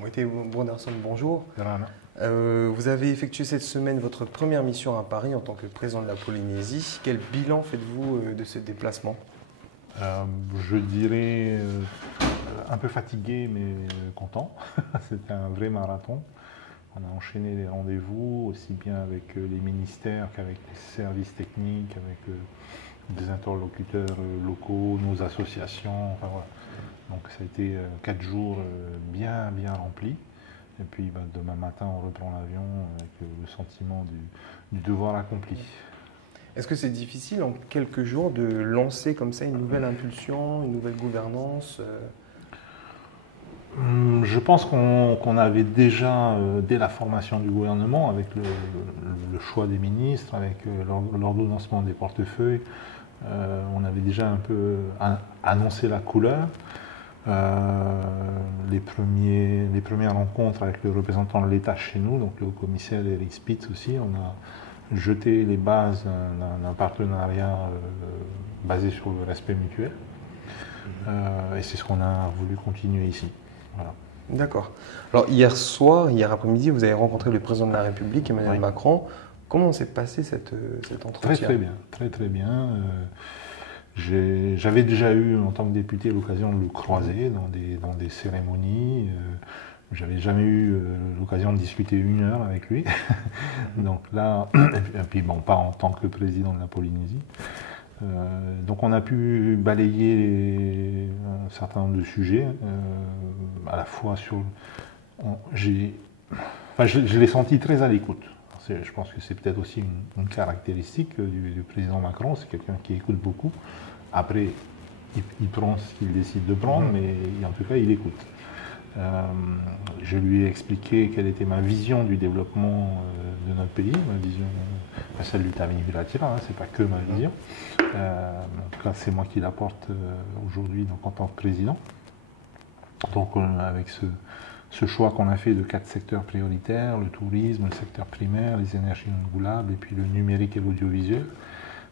Moïté Brunnerson, bonjour. Rana. Vous avez effectué cette semaine votre première mission à Paris en tant que président de la Polynésie. Quel bilan faites-vous de ce déplacement? Je dirais un peu fatigué mais content. C'était un vrai marathon. On a enchaîné les rendez-vous aussi bien avec les ministères qu'avec les services techniques, avec des interlocuteurs locaux, nos associations. Enfin, voilà. Donc ça a été 4 jours bien remplis. Et puis demain matin on reprend l'avion avec le sentiment du devoir accompli. Est-ce que c'est difficile en quelques jours de lancer comme ça une nouvelle impulsion, une nouvelle gouvernance? Je pense qu'on avait déjà, dès la formation du gouvernement, avec le choix des ministres, avec l'ordonnancement des portefeuilles, on avait déjà un peu annoncé la couleur. Les premières rencontres avec le représentant de l'État chez nous, donc le haut-commissaire Eric Spitz aussi, on a jeté les bases d'un partenariat basé sur le respect mutuel. Et c'est ce qu'on a voulu continuer ici. Voilà. D'accord. Alors hier après-midi, vous avez rencontré le président de la République, Emmanuel Macron. Comment s'est passé cet entretien? Très bien. J'avais déjà eu, en tant que député, l'occasion de le croiser dans des cérémonies. J'avais jamais eu l'occasion de discuter 1 heure avec lui. Donc là, et puis bon, pas en tant que président de la Polynésie. Donc on a pu balayer un certain nombre de sujets, à la fois sur... je l'ai senti très à l'écoute. Je pense que c'est peut-être aussi une caractéristique du président Macron, c'est quelqu'un qui écoute beaucoup. Après, il prend ce qu'il décide de prendre, mais en tout cas, il écoute. Je lui ai expliqué quelle était ma vision du développement de notre pays, ma vision, celle du Tamini Bilatira, c'est pas que ma vision. En tout cas, c'est moi qui l'apporte aujourd'hui en tant que président. Donc, avec ce choix qu'on a fait de 4 secteurs prioritaires, le tourisme, le secteur primaire, les énergies renouvelables et puis le numérique et l'audiovisuel.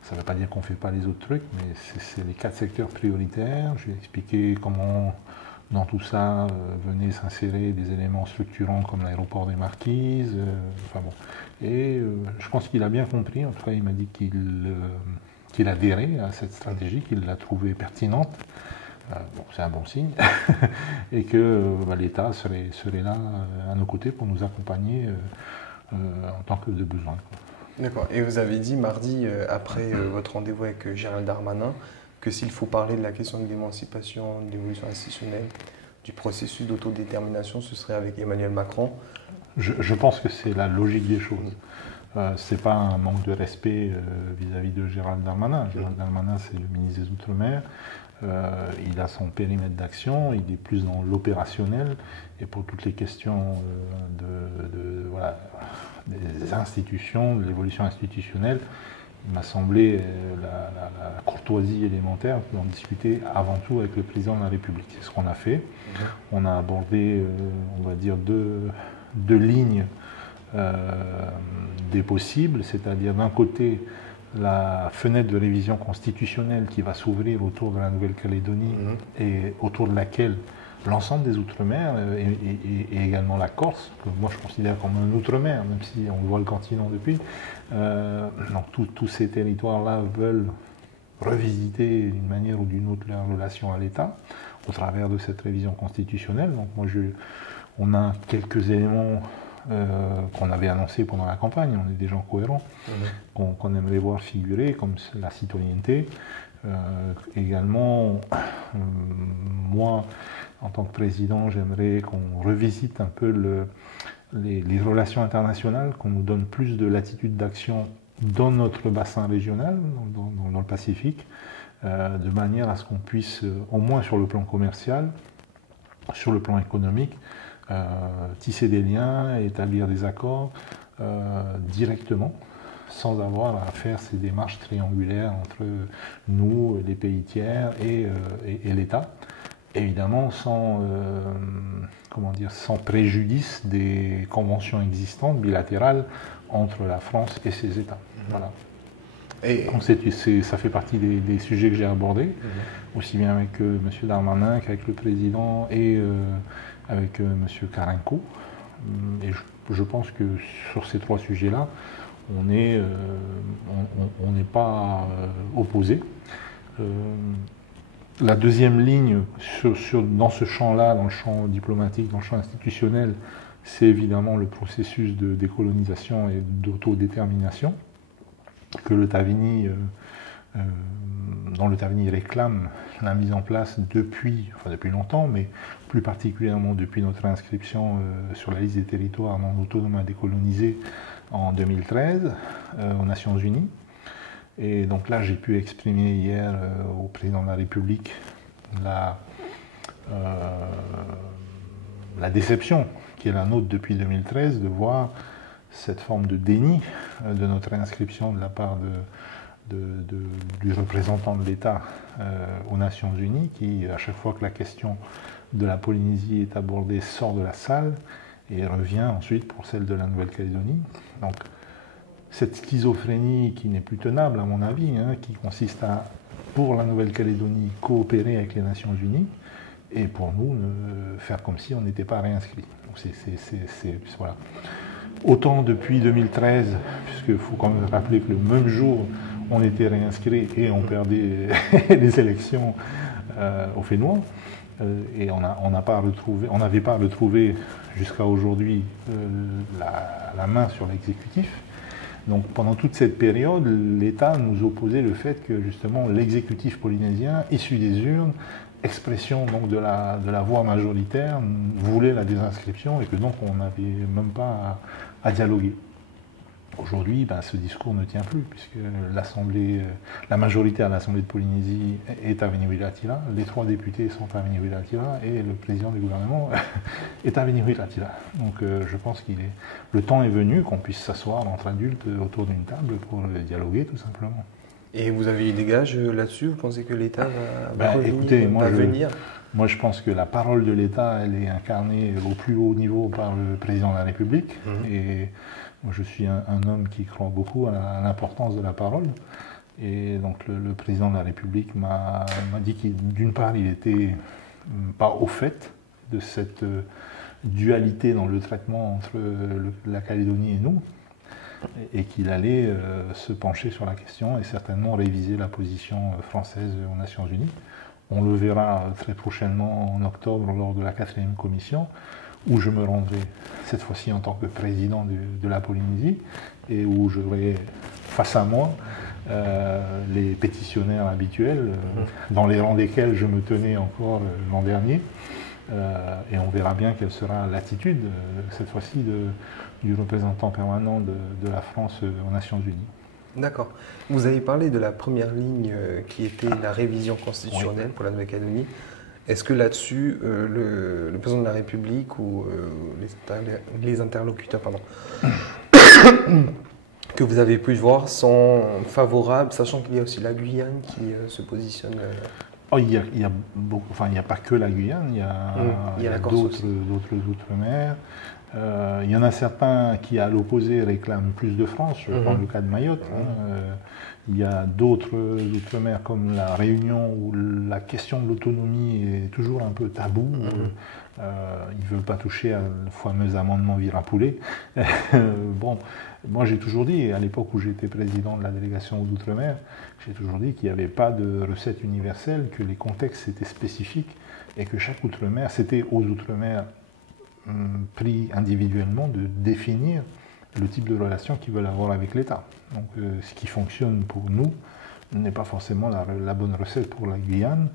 Ça ne veut pas dire qu'on ne fait pas les autres trucs, mais c'est les 4 secteurs prioritaires. Je lui ai expliqué comment dans tout ça venaient s'insérer des éléments structurants comme l'aéroport des Marquises. Enfin bon. Et je pense qu'il a bien compris. En tout cas, il m'a dit qu'il adhérait à cette stratégie, qu'il l'a trouvée pertinente. Bon, c'est un bon signe. Et que l'État serait là à nos côtés pour nous accompagner en tant que de besoin. D'accord. Et vous avez dit mardi, après votre rendez-vous avec Gérald Darmanin, que s'il faut parler de la question de l'émancipation, de l'évolution institutionnelle, du processus d'autodétermination, ce serait avec Emmanuel Macron. Je pense que c'est la logique des choses. Ce n'est pas un manque de respect vis-à-vis de Gérald Darmanin. Gérald Darmanin, c'est le ministre des Outre-mer. Il a son périmètre d'action, il est plus dans l'opérationnel. Et pour toutes les questions des institutions, de l'évolution institutionnelle, il m'a semblé la courtoisie élémentaire d'en discuter avant tout avec le président de la République. C'est ce qu'on a fait. On a abordé, on va dire, deux lignes des possibles, c'est-à-dire d'un côté la fenêtre de révision constitutionnelle qui va s'ouvrir autour de la Nouvelle-Calédonie et autour de laquelle l'ensemble des Outre-mer et également la Corse, que moi je considère comme un Outre-mer, même si on voit le continent depuis. Donc tous ces territoires-là veulent revisiter d'une manière ou d'une autre leur relation à l'État au travers de cette révision constitutionnelle. Donc moi on a quelques éléments qu'on avait annoncés pendant la campagne, on est des gens cohérents, qu'on aimerait voir figurer, comme la citoyenneté. Également, moi, en tant que président, j'aimerais qu'on revisite un peu les relations internationales, qu'on nous donne plus de latitude d'action dans notre bassin régional, dans le Pacifique, de manière à ce qu'on puisse, au moins sur le plan commercial, sur le plan économique, tisser des liens, établir des accords directement, sans avoir à faire ces démarches triangulaires entre nous, les pays tiers et l'État. Évidemment, sans préjudice des conventions existantes bilatérales entre la France et ses États. Voilà. Donc ça fait partie des sujets que j'ai abordés, aussi bien avec M. Darmanin qu'avec le président et avec M. Karenko. Et je pense que sur ces 3 sujets-là, on n'est pas opposés. La deuxième ligne dans ce champ-là, dans le champ diplomatique, dans le champ institutionnel, c'est évidemment le processus de décolonisation et d'autodétermination que dont le Tavini réclame la mise en place depuis longtemps, mais plus particulièrement depuis notre inscription sur la liste des territoires non autonomes à décoloniser en 2013 aux Nations Unies. Et donc là, j'ai pu exprimer hier au président de la République la déception qui est la nôtre depuis 2013 de voir cette forme de déni de notre inscription de la part du représentant de l'État aux Nations Unies, qui, à chaque fois que la question de la Polynésie est abordée, sort de la salle et revient ensuite pour celle de la Nouvelle-Calédonie. Donc, cette schizophrénie qui n'est plus tenable, à mon avis, qui consiste à, pour la Nouvelle-Calédonie, coopérer avec les Nations Unies, et pour nous, faire comme si on n'était pas réinscrit. Donc voilà. Autant depuis 2013, puisqu'il faut quand même rappeler que le même jour, on était réinscrit et on perdait les élections au Fénois, et on n'avait pas retrouvé jusqu'à aujourd'hui la main sur l'exécutif. Donc pendant toute cette période, l'État nous opposait le fait que justement l'exécutif polynésien, issu des urnes, expression donc de la voix majoritaire, voulait la désinscription et que donc on n'avait même pas à dialoguer. Aujourd'hui, ce discours ne tient plus, puisque la majorité à l'Assemblée de Polynésie est à Veniwelatila, les 3 députés sont à Veniwelatila et le président du gouvernement est à Veniwelatila. Donc je pense le temps est venu qu'on puisse s'asseoir entre adultes autour d'une table pour dialoguer tout simplement. Et vous avez eu des gages là-dessus? Vous pensez que l'État va venir? Moi, je pense que la parole de l'État, elle est incarnée au plus haut niveau par le président de la République. Et moi, je suis un homme qui croit beaucoup à l'importance de la parole. Et donc, le président de la République m'a dit qu'il, d'une part, il n'était pas au fait de cette dualité dans le traitement entre la Calédonie et nous, et qu'il allait se pencher sur la question et certainement réviser la position française aux Nations Unies. On le verra très prochainement en octobre lors de la 4e commission, où je me rendrai cette fois-ci en tant que président de la Polynésie et où j'aurai face à moi les pétitionnaires habituels, dans les rangs desquels je me tenais encore l'an dernier. Et on verra bien quelle sera l'attitude, cette fois-ci, du représentant permanent de la France aux Nations Unies. D'accord. Vous avez parlé de la première ligne qui était la révision constitutionnelle pour la Nouvelle-Calédonie. Est-ce que là-dessus, le président de la République ou les interlocuteurs que vous avez pu voir sont favorables, sachant qu'il y a aussi la Guyane qui se positionne il n'y a pas que la Guyane, il y a d'autres outre-mer. Il y en a certains qui, à l'opposé, réclament plus de France. Je prends le cas de Mayotte. Il y a d'autres outre-mer comme la Réunion où la question de l'autonomie est toujours un peu tabou. Ils ne veulent pas toucher à le fameux amendement Virapoulet. Bon, moi j'ai toujours dit, à l'époque où j'étais président de la délégation aux Outre-mer, j'ai toujours dit qu'il n'y avait pas de recette universelle, que les contextes étaient spécifiques et que chaque Outre-mer, c'était aux Outre-mer pris individuellement de définir le type de relation qu'ils veulent avoir avec l'État. Donc ce qui fonctionne pour nous n'est pas forcément la bonne recette pour la Guyane.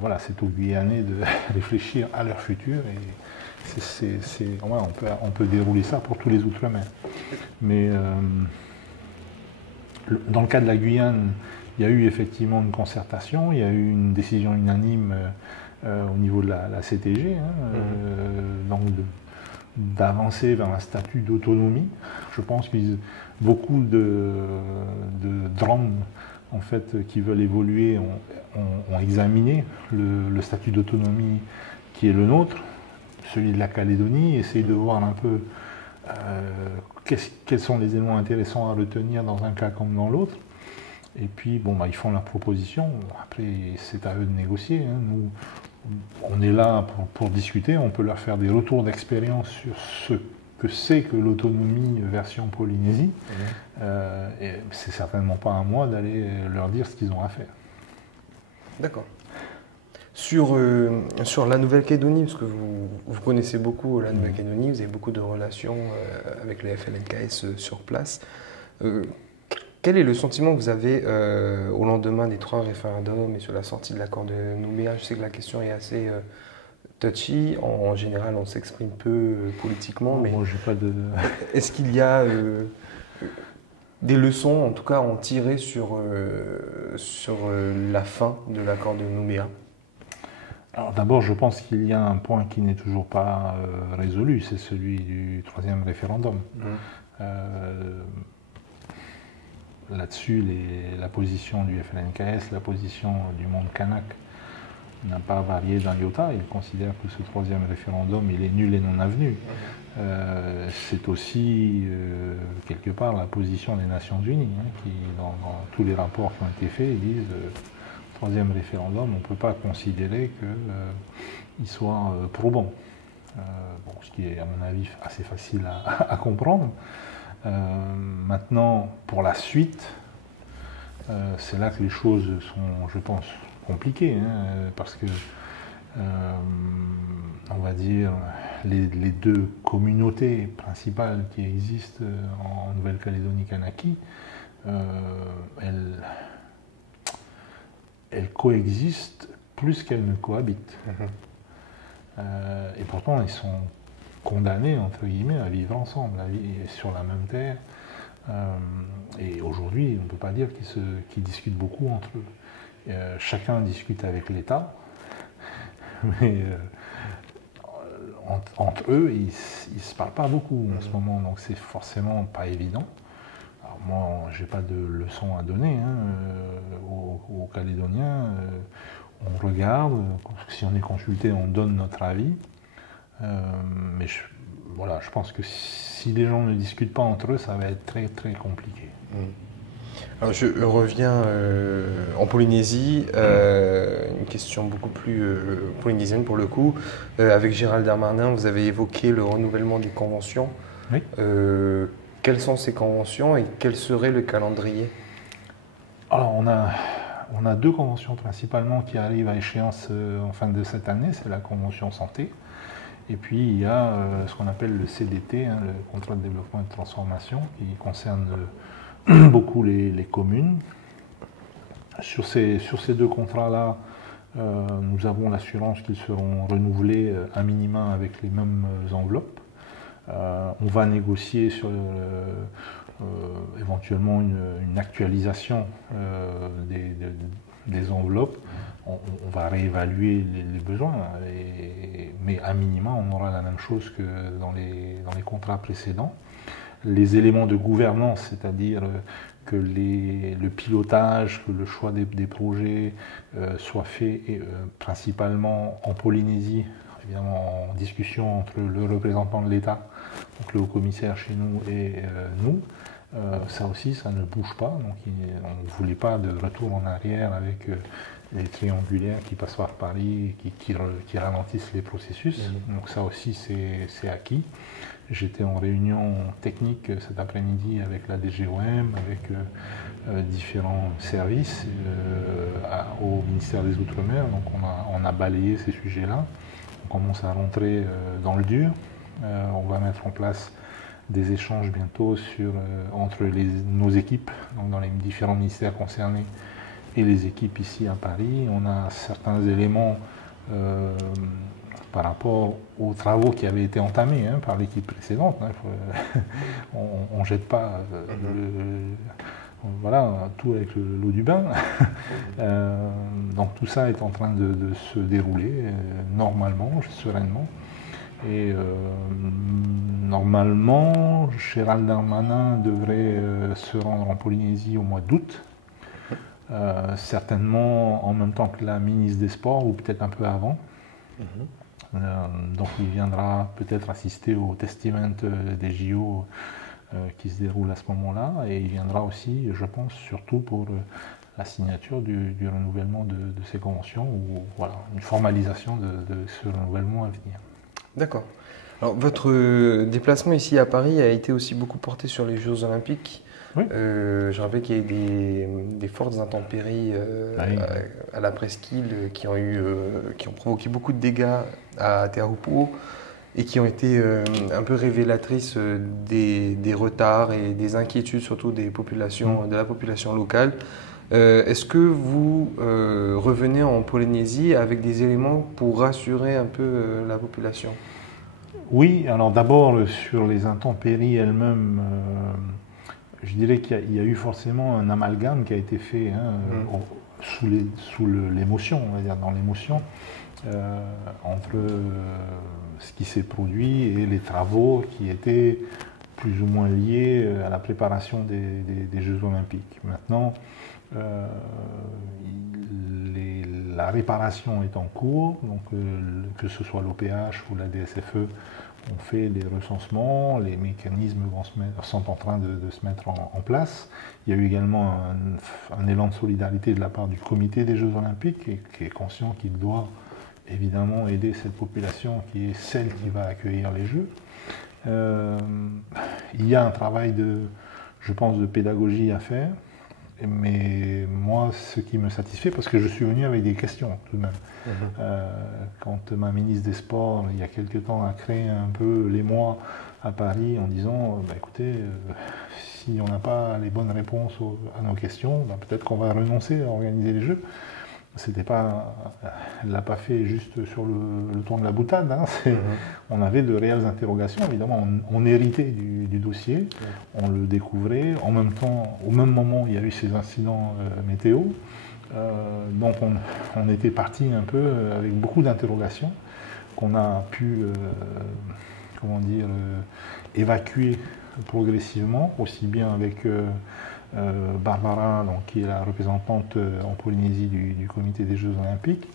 Voilà, c'est aux Guyanais de réfléchir à leur futur et on peut dérouler ça pour tous les Outre-mer. Mais dans le cas de la Guyane, il y a eu effectivement une concertation, il y a eu une décision unanime au niveau de la CTG, donc d'avancer vers un statut d'autonomie. Je pense que beaucoup de DROM en fait, qui veulent évoluer ont examiné le statut d'autonomie qui est le nôtre, celui de la Calédonie, essayer de voir un peu quels sont les éléments intéressants à retenir dans un cas comme dans l'autre. Et puis, ils font leur proposition. Après, c'est à eux de négocier. Nous, on on est là pour discuter, on peut leur faire des retours d'expérience sur ce que c'est que l'autonomie version Polynésie. Et c'est certainement pas à moi d'aller leur dire ce qu'ils ont à faire. D'accord. Sur la Nouvelle-Calédonie, parce que vous connaissez beaucoup la Nouvelle-Calédonie, vous avez beaucoup de relations avec le FLNKS sur place. Quel est le sentiment que vous avez au lendemain des 3 référendums et sur la sortie de l'accord de Nouméa? Je sais que la question est assez touchy. En général, on s'exprime peu politiquement, mais moi, j'ai pas de... est-ce qu'il y a des leçons, en tout cas, à en tirer sur la fin de l'accord de Nouméa? Alors d'abord, je pense qu'il y a un point qui n'est toujours pas résolu, c'est celui du 3e référendum. Là-dessus, la position du FLNKS, la position du monde kanak n'a pas varié d'un iota. Ils considèrent que ce 3e référendum, il est nul et non avenu. C'est aussi, quelque part, la position des Nations Unies, qui, dans tous les rapports qui ont été faits, ils disent 3e référendum, on ne peut pas considérer qu'il soit probant. Ce qui est, à mon avis, assez facile à comprendre. Maintenant, pour la suite, c'est là que les choses sont, je pense, compliquées, parce que, on va dire, les 2 communautés principales qui existent en Nouvelle-Calédonie Kanaki, elles coexistent plus qu'elles ne cohabitent. Et pourtant, ils sont condamnés, entre guillemets, à vivre ensemble, à vivre sur la même terre. Et aujourd'hui, on ne peut pas dire qu'ils discutent beaucoup entre eux. Chacun discute avec l'État, mais entre eux, ils ne se parlent pas beaucoup en ce moment, donc c'est forcément pas évident. Alors moi, je n'ai pas de leçon à donner aux Calédoniens. On regarde, si on est consulté, on donne notre avis. Mais je pense que si les gens ne discutent pas entre eux, ça va être très très compliqué. Alors je reviens en Polynésie, une question beaucoup plus polynésienne pour le coup. Avec Gérald Darmanin, vous avez évoqué le renouvellement des conventions. Oui. Quelles sont ces conventions et quel serait le calendrier? Alors on a 2 conventions principalement qui arrivent à échéance en fin de cette année, c'est la convention santé. Et puis il y a ce qu'on appelle le CDT, le contrat de développement et de transformation, qui concerne beaucoup les communes. Sur ces 2 contrats-là, nous avons l'assurance qu'ils seront renouvelés à minima avec les mêmes enveloppes. On va négocier sur éventuellement une actualisation des enveloppes. On va réévaluer les besoins, mais à minima, on aura la même chose que dans les contrats précédents. Les éléments de gouvernance, c'est-à-dire que le pilotage, que le choix des projets soit fait principalement en Polynésie, évidemment en discussion entre le représentant de l'État, donc le haut-commissaire chez nous et nous. Ça aussi, ça ne bouge pas. Donc on ne voulait pas de retour en arrière avec les triangulaires qui passent par Paris et qui ralentissent les processus. Donc ça aussi, c'est acquis. J'étais en réunion technique cet après-midi avec la DGOM, avec différents services au ministère des Outre-mer. Donc on a balayé ces sujets-là. On commence à rentrer dans le dur. On va mettre en place des échanges bientôt entre nos équipes, donc dans les différents ministères concernés, et les équipes ici à Paris. On a certains éléments par rapport aux travaux qui avaient été entamés par l'équipe précédente. On ne jette pas tout avec l'eau du bain. Donc tout ça est en train de se dérouler normalement, sereinement. Et normalement, Gérald Darmanin devrait se rendre en Polynésie au mois d'août, certainement en même temps que la ministre des Sports, ou peut-être un peu avant. Donc il viendra peut-être assister au testament des JO qui se déroule à ce moment-là, et il viendra aussi, je pense, surtout pour la signature du renouvellement de ces conventions, ou voilà, une formalisation de ce renouvellement à venir. D'accord. Alors, votre déplacement ici à Paris a été aussi beaucoup porté sur les Jeux Olympiques. Oui. Je rappelle qu'il y a eu des fortes intempéries Oui. à la presqu'île qui ont provoqué beaucoup de dégâts à Teahupo'o et qui ont été un peu révélatrices des retards et des inquiétudes, surtout de la population locale. Est-ce que vous revenez en Polynésie avec des éléments pour rassurer un peu la population? Oui, alors d'abord sur les intempéries elles-mêmes, je dirais qu'il y a eu forcément un amalgame qui a été fait sous l'émotion, on va dire, dans l'émotion, entre ce qui s'est produit et les travaux qui étaient plus ou moins liés à la préparation des Jeux Olympiques. Maintenant, la réparation est en cours, donc que ce soit l'OPH ou la DSFE, on fait des recensements, les mécanismes sont en train de se mettre en place. Il y a eu également un élan de solidarité de la part du comité des Jeux Olympiques qui est conscient qu'il doit évidemment aider cette population qui est celle qui va accueillir les Jeux. Il y a un travail je pense, de pédagogie à faire. Mais moi, ce qui me satisfait, parce que je suis venu avec des questions tout de même. Quand ma ministre des Sports, il y a quelques temps, a créé un peu l'émoi à Paris en disant écoutez, si on n'a pas les bonnes réponses à nos questions, peut-être qu'on va renoncer à organiser les Jeux. Elle ne l'a pas fait juste sur le ton de la boutade. On avait de réelles interrogations. Évidemment, on héritait du dossier, on le découvrait. En même temps, au même moment, il y a eu ces incidents météo. Donc on était parti un peu avec beaucoup d'interrogations qu'on a pu évacuer progressivement, aussi bien avec Barbara, donc, qui est la représentante en Polynésie du comité des Jeux Olympiques,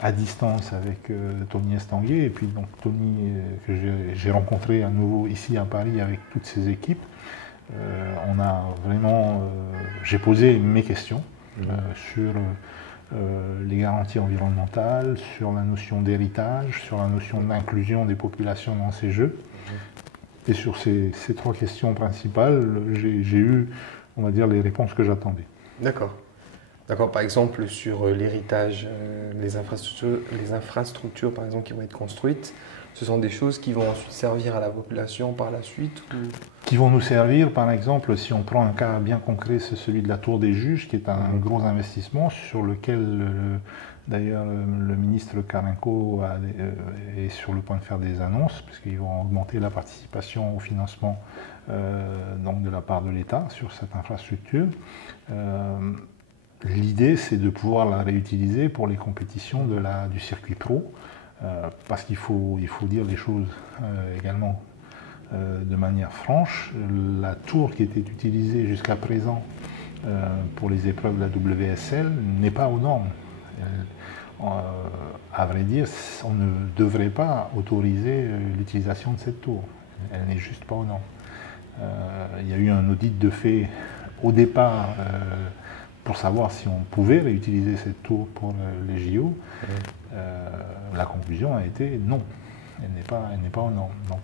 à distance avec Tony Estanguet, et puis donc Tony que j'ai rencontré à nouveau ici à Paris avec toutes ses équipes. J'ai posé mes questions sur les garanties environnementales, sur la notion d'héritage, sur la notion d'inclusion des populations dans ces Jeux. Et sur ces trois questions principales, j'ai eu, on va dire, les réponses que j'attendais. D'accord. D'accord, par exemple, sur l'héritage, les infrastructures, par exemple, qui vont être construites, ce sont des choses qui vont ensuite servir à la population par la suite Qui vont nous servir, par exemple, si on prend un cas bien concret, c'est celui de la Tour des Juges, qui est un gros investissement sur lequel, d'ailleurs, le ministre Karenko est sur le point de faire des annonces, puisqu'ils vont augmenter la participation au financement donc de la part de l'État sur cette infrastructure. L'idée, c'est de pouvoir la réutiliser pour les compétitions du circuit pro, parce qu'il faut dire les choses également de manière franche. La tour qui était utilisée jusqu'à présent pour les épreuves de la WSL n'est pas aux normes. À vrai dire, on ne devrait pas autoriser l'utilisation de cette tour. Elle n'est juste pas aux normes. Il y a eu un audit de fait au départ pour savoir si on pouvait réutiliser cette tour pour les JO. La conclusion a été non, elle n'est pas aux normes. Donc,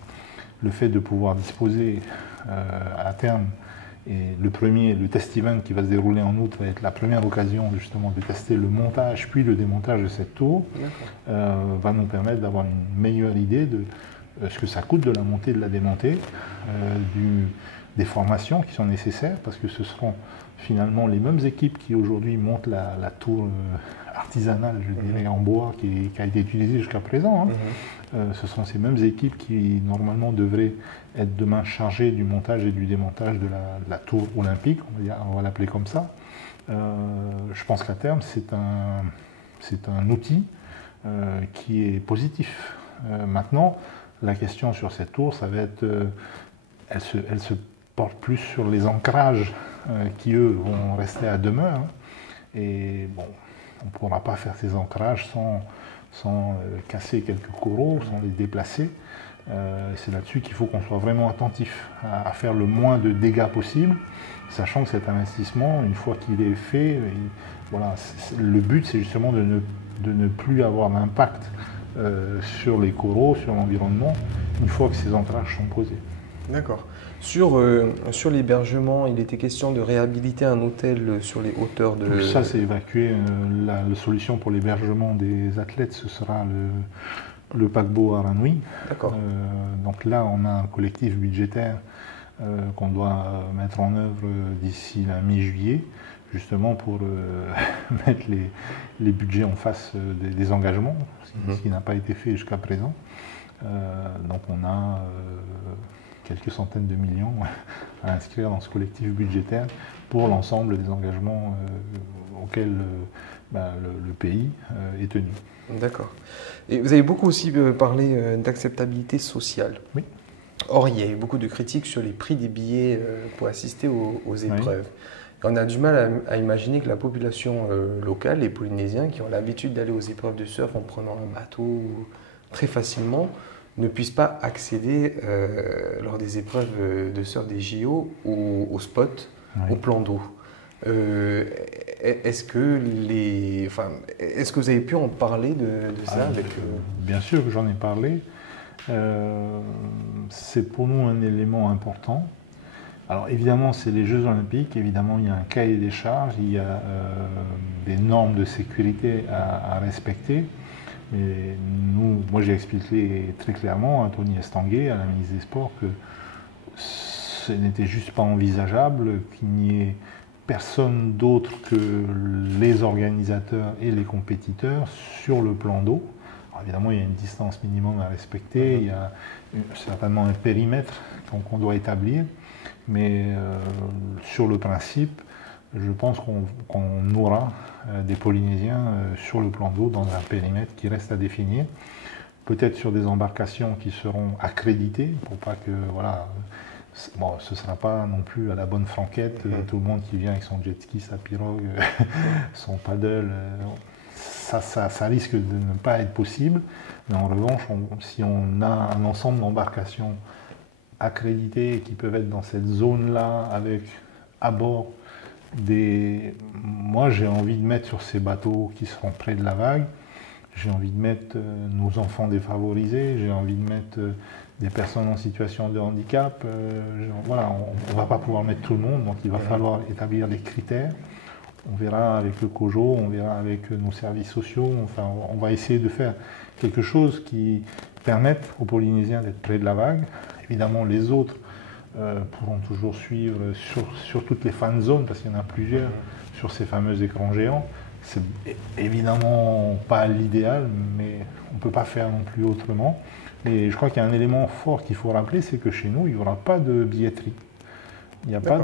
le fait de pouvoir disposer à terme, et le test event qui va se dérouler en août va être la première occasion justement de tester le montage puis le démontage de cette tour, va nous permettre d'avoir une meilleure idée de ce que ça coûte de la monter et de la démonter, des formations qui sont nécessaires, parce que ce seront finalement les mêmes équipes qui aujourd'hui montent la tour artisanale, je dirais, en bois, qui a été utilisée jusqu'à présent. Ce sont ces mêmes équipes qui normalement devraient être demain chargées du montage et du démontage de la tour olympique, on va l'appeler comme ça. Je pense qu'à terme, c'est un outil qui est positif. Maintenant, la question sur cette tour, ça va être, elle se porte plus sur les ancrages qui, eux, vont rester à demeure. Et bon, on ne pourra pas faire ces ancrages sans casser quelques coraux, sans les déplacer. C'est là-dessus qu'il faut qu'on soit vraiment attentif à faire le moins de dégâts possible, sachant que cet investissement, une fois qu'il est fait, voilà, le but c'est justement de ne plus avoir d'impact sur les coraux, sur l'environnement, une fois que ces ancrages sont posés. D'accord. Sur l'hébergement, il était question de réhabiliter un hôtel sur les hauteurs de... Donc ça, c'est évacué. La solution pour l'hébergement des athlètes, ce sera le paquebot Aranui. D'accord. Donc là, on a un collectif budgétaire qu'on doit mettre en œuvre d'ici la mi-juillet, justement pour mettre les budgets en face des engagements, ce qui n'a pas été fait jusqu'à présent. Donc on a quelques centaines de millions à inscrire dans ce collectif budgétaire pour l'ensemble des engagements auxquels le pays est tenu. D'accord. Et vous avez beaucoup aussi parlé d'acceptabilité sociale. Oui. Or, il y a eu beaucoup de critiques sur les prix des billets pour assister aux épreuves. Oui. On a du mal à imaginer que la population locale, les Polynésiens qui ont l'habitude d'aller aux épreuves de surf en prenant un bateau très facilement, ne puissent pas accéder lors des épreuves de surf des JO au spot, au plan d'eau. Est-ce que vous avez pu en parler de ça avec Bien sûr que j'en ai parlé. C'est pour nous un élément important. Alors évidemment, c'est les Jeux Olympiques, évidemment il y a un cahier des charges, il y a des normes de sécurité à respecter. Mais moi j'ai expliqué très clairement à Tony Estanguet, à la ministre des Sports, que ce n'était juste pas envisageable qu'il n'y ait personne d'autre que les organisateurs et les compétiteurs sur le plan d'eau. Évidemment, il y a une distance minimum à respecter, il y a certainement un périmètre qu'on doit établir, mais sur le principe, je pense qu'on aura des Polynésiens sur le plan d'eau dans un périmètre qui reste à définir, peut-être sur des embarcations qui seront accréditées, pour pas que, voilà, bon, ce ne sera pas non plus à la bonne franquette, tout le monde qui vient avec son jet ski, sa pirogue, son paddle, ça risque de ne pas être possible, mais en revanche, si on a un ensemble d'embarcations accréditées qui peuvent être dans cette zone-là, avec à bord moi j'ai envie de mettre sur ces bateaux qui seront près de la vague, j'ai envie de mettre nos enfants défavorisés, j'ai envie de mettre des personnes en situation de handicap. Voilà, on ne va pas pouvoir mettre tout le monde, donc il va falloir établir des critères. On verra avec le COJO, on verra avec nos services sociaux, enfin on va essayer de faire quelque chose qui permette aux Polynésiens d'être près de la vague. Évidemment les autres pourront toujours suivre sur toutes les fan zones, parce qu'il y en a plusieurs, sur ces fameux écrans géants. C'est évidemment pas l'idéal, mais on ne peut pas faire non plus autrement. Et je crois qu'il y a un élément fort qu'il faut rappeler, c'est que chez nous, il n'y aura pas de billetterie. Il n'y a pas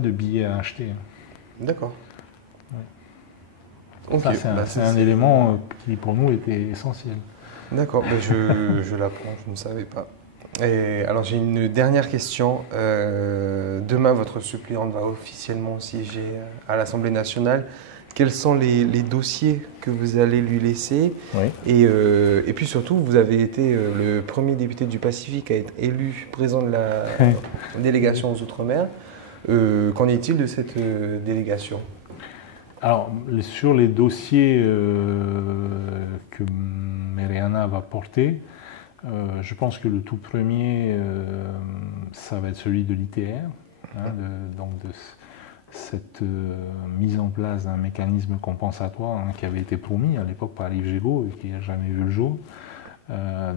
de billets à acheter. D'accord. Ouais. Okay. C'est un élément qui pour nous était essentiel. D'accord, mais je l'apprends, je ne savais pas. Et alors j'ai une dernière question. Demain, votre suppléante va officiellement siéger à l'Assemblée nationale. Quels sont les dossiers que vous allez lui laisser? Oui. Et puis surtout, vous avez été le premier député du Pacifique à être élu président de la délégation aux Outre-mer. Qu'en est-il de cette délégation? Alors, sur les dossiers que Mariana va porter, je pense que le tout premier, ça va être celui de l'ITR, donc de cette mise en place d'un mécanisme compensatoire qui avait été promis à l'époque par Yves Gégaud et qui n'a jamais vu le jour.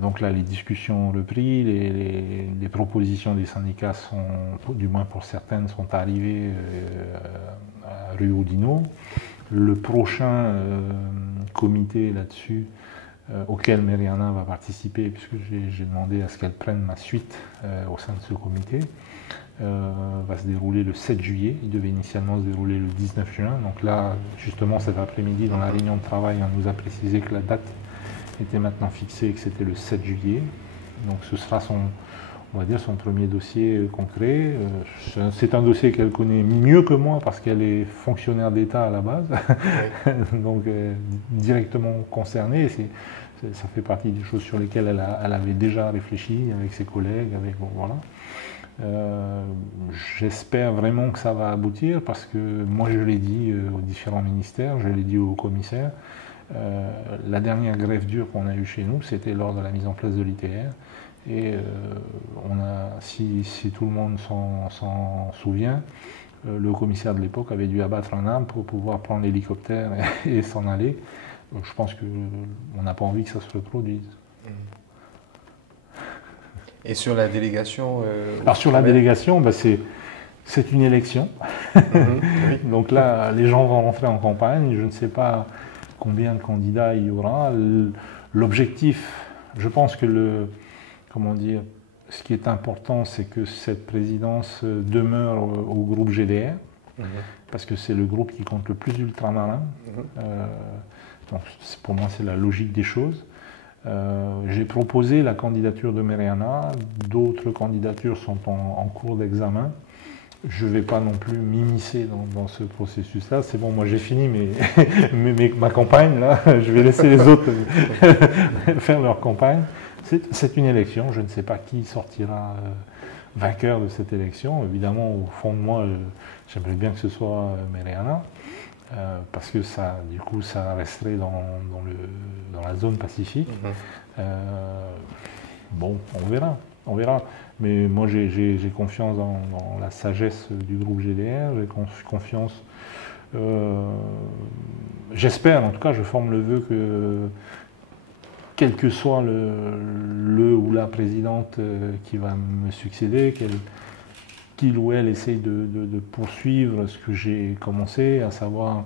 Donc là, les discussions ont repris, les propositions des syndicats, du moins pour certaines, sont arrivées à Rio Dino. Le prochain comité là-dessus, auquel Mariana va participer, puisque j'ai demandé à ce qu'elle prenne ma suite au sein de ce comité, va se dérouler le 7 juillet. Il devait initialement se dérouler le 19 juin. Donc là, justement, cet après-midi, dans la réunion de travail, on nous a précisé que la date était maintenant fixée et que c'était le 7 juillet. Donc ce sera on va dire, son premier dossier concret. C'est un dossier qu'elle connaît mieux que moi parce qu'elle est fonctionnaire d'État à la base, oui. Donc directement concernée. Ça fait partie des choses sur lesquelles elle avait déjà réfléchi avec ses collègues, bon, voilà. J'espère vraiment que ça va aboutir parce que moi je l'ai dit aux différents ministères, je l'ai dit aux commissaires. La dernière grève dure qu'on a eue chez nous, c'était lors de la mise en place de l'ITR. Et si tout le monde s'en souvient, le commissaire de l'époque avait dû abattre un arbre pour pouvoir prendre l'hélicoptère et s'en aller. Donc je pense qu'on n'a pas envie que ça se reproduise. Et sur la délégation Alors sur la délégation, c'est une élection. Oui. Donc là, les gens vont rentrer en campagne. Je ne sais pas combien de candidats il y aura. L'objectif, je pense que ce qui est important, c'est que cette présidence demeure au groupe GDR, parce que c'est le groupe qui compte le plus d'ultramarins. Donc pour moi, c'est la logique des choses. J'ai proposé la candidature de Mariana, d'autres candidatures sont en cours d'examen. Je ne vais pas non plus m'immiscer dans ce processus-là. C'est bon, moi j'ai fini ma campagne, là. Je vais laisser les autres faire leur campagne. C'est une élection, je ne sais pas qui sortira vainqueur de cette élection. Évidemment, au fond de moi, j'aimerais bien que ce soit Mariana. Parce que du coup, ça resterait dans la zone Pacifique. Bon, on verra. Mais moi, j'ai confiance dans la sagesse du groupe GDR, j'ai confiance. J'espère, en tout cas, je forme le vœu que, quel que soit le ou la présidente qui va me succéder, qu'il ou elle essaye de poursuivre ce que j'ai commencé, à savoir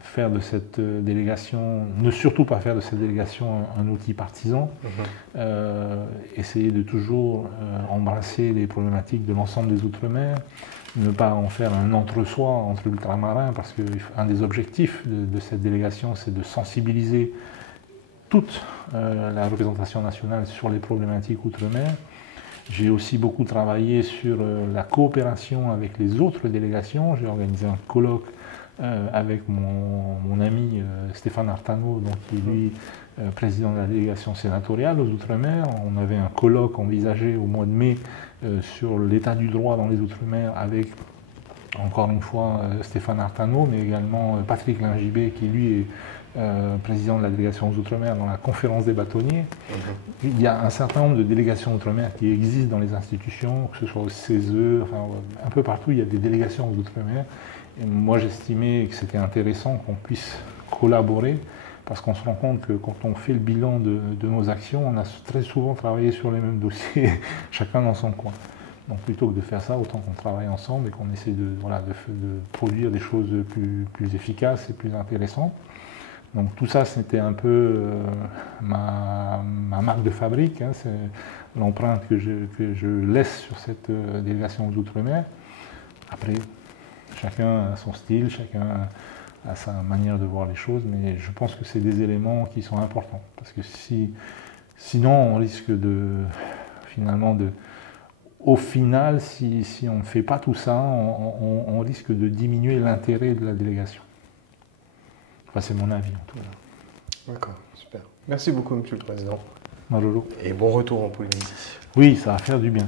faire de cette délégation, ne surtout pas faire de cette délégation un outil partisan, essayer de toujours embrasser les problématiques de l'ensemble des Outre-mer, ne pas en faire un entre-soi entre ultramarins, parce qu'un des objectifs de cette délégation, c'est de sensibiliser toute la représentation nationale sur les problématiques Outre-mer. J'ai aussi beaucoup travaillé sur la coopération avec les autres délégations. J'ai organisé un colloque avec mon ami Stéphane Artano, donc, qui est lui président de la délégation sénatoriale aux Outre-mer. On avait un colloque envisagé au mois de mai sur l'état du droit dans les Outre-mer avec, encore une fois, Stéphane Artano, mais également Patrick Lingibé, qui lui est président de la délégation aux Outre-mer dans la conférence des bâtonniers. Il y a un certain nombre de délégations Outre-mer qui existent dans les institutions, que ce soit au CESE, enfin, un peu partout, il y a des délégations aux Outre-mer. Et moi, j'estimais que c'était intéressant qu'on puisse collaborer, parce qu'on se rend compte que quand on fait le bilan de nos actions, on a très souvent travaillé sur les mêmes dossiers, chacun dans son coin. Donc plutôt que de faire ça, autant qu'on travaille ensemble et qu'on essaie de produire des choses plus efficaces et plus intéressantes. Donc tout ça, c'était un peu ma marque de fabrique, hein, c'est l'empreinte que je laisse sur cette délégation aux Outre-mer. Après, chacun a son style, chacun a sa manière de voir les choses, mais je pense que c'est des éléments qui sont importants. Parce que sinon, on risque au final, si on ne fait pas tout ça, on risque de diminuer l'intérêt de la délégation. Enfin, c'est mon avis en tout cas. D'accord, super. Merci beaucoup, Monsieur le Président. Marolo. Et bon retour en Polynésie. Oui, ça va faire du bien.